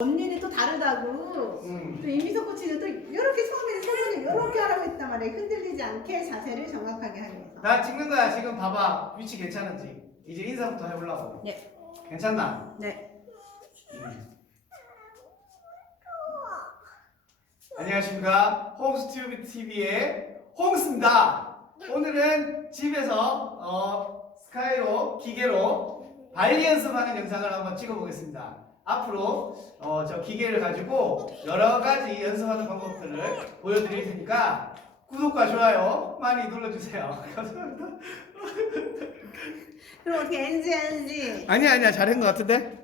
언니는 또 다르다고. 또 이미석 코치는 또 이렇게 처음에는 손을 이렇게 하라고 했단 말이에요. 흔들리지 않게 자세를 정확하게 하기 위해서. 나 찍는 거야. 지금 봐봐. 위치 괜찮은지. 이제 인사부터 해보려고. 네. 괜찮나? 네. 안녕하십니까. 홈스튜브 TV의 홍스입니다. 오늘은 집에서 스카이로 기계로 발리 연습하는 영상을 한번 찍어보겠습니다. 앞으로 저 기계를 가지고 여러 가지 연습하는 방법들을 보여드릴 테니까 구독과 좋아요 많이 눌러주세요. 감사합니다. 그럼 어떻게 NG? 아니야 잘한 것 같은데?